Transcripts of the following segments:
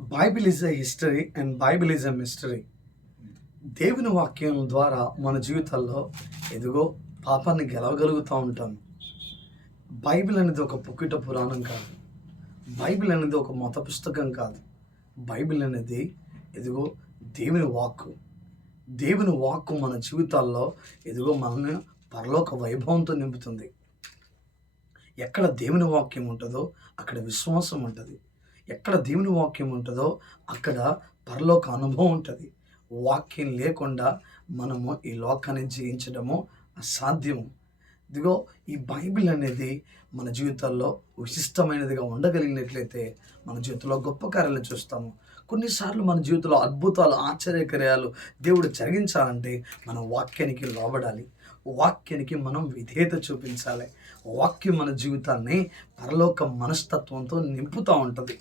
Bible is a history and Bible is a mystery. దేవుని వాక్యం ద్వారా మన జీవితాల్లో ఎదుగో పాపాన్ని గెలవగలుగుతూ ఉంటాం. బైబిల్ అనేది ఒక పుక్కిట పురాణం కాదు. బైబిల్ అనేది ఒక మత పుస్తకం కాదు. బైబిల్ అనేది ఎదుగో దేవుని వాక్కు. దేవుని వాక్కు మన జీవితాల్లో ఎదుగో మనల్ని పరలోక వైభవంతో నింపుతుంది. ఎక్కడ దేవుని వాక్యం ఉంటుందో అక్కడ విశ్వాసం ఉంటుంది. ఎక్కడ దేవుని వాక్యం ఉంటుందో అక్కడ పరలోక అనుభవం ఉంటుంది. వాక్యం లేకుండా మనము ఈ లోకాన్ని జయించడము అసాధ్యము. ఇదిగో ఈ బైబిల్ అనేది మన జీవితాల్లో విశిష్టమైనదిగా ఉండగలిగినట్లయితే మన జీవితంలో గొప్ప కార్యాలు చూస్తాము. కొన్నిసార్లు మన జీవితంలో అద్భుతాలు, ఆశ్చర్యకార్యాలు దేవుడు జరిగించాలంటే మన వాక్యానికి లోబడాలి. వాక్యానికి మనం విధేయత చూపించాలి. వాక్యం మన జీవితాన్ని పరలోక మనస్తత్వంతో నింపుతూ ఉంటుంది.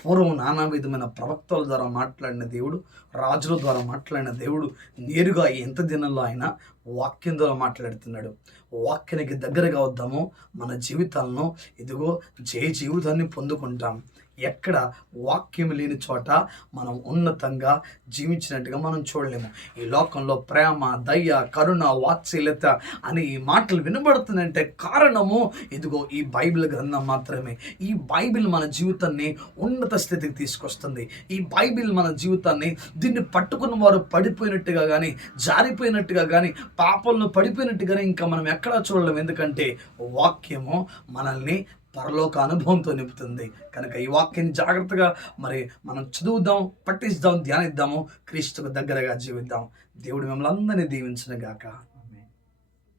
పూర్వం నానా విధమైన ప్రవక్తల ద్వారా మాట్లాడిన దేవుడు, రాజుల ద్వారా మాట్లాడిన దేవుడు నేరుగా ఎంత దినంలో అయినా వాక్యం ద్వారా మాట్లాడుతున్నాడు. వాక్యానికి దగ్గరగా వద్దాము, మన జీవితాలను ఇదిగో జయ జీవితాన్ని పొందుకుంటాం. ఎక్కడ వాక్యం లేని చోట మనం ఉన్నతంగా జీవించినట్టుగా మనం చూడలేము. ఈ లోకంలో ప్రేమ, దయ, కరుణ, వాత్సల్యత అనే ఈ మాటలు వినబడుతున్నాయంటే కారణము ఇదిగో ఈ బైబిల్ గ్రంథం మాత్రమే. ఈ బైబిల్ మన జీవితాన్ని ఉన్నత స్థితికి తీసుకొస్తుంది. ఈ బైబిల్ మన జీవితాన్ని దీన్ని పట్టుకున్న వారు పడిపోయినట్టుగా కానీ, జారిపోయినట్టుగా కానీ, పాపంలో పడిపోయినట్టుగానే ఇంకా మనం ఎక్కడా చూడలేము. ఎందుకంటే వాక్యము మనల్ని పరలోక అనుభవంతో నింపుతుంది. కనుక ఈ వాక్యాన్ని జాగ్రత్తగా మనం చదువుదాం, పట్టిస్తాం, ధ్యానిద్దాము, క్రీస్తుకు దగ్గరగా జీవిద్దాం. దేవుడు మిమ్మల్ని అందరినీ దీవించును గాక.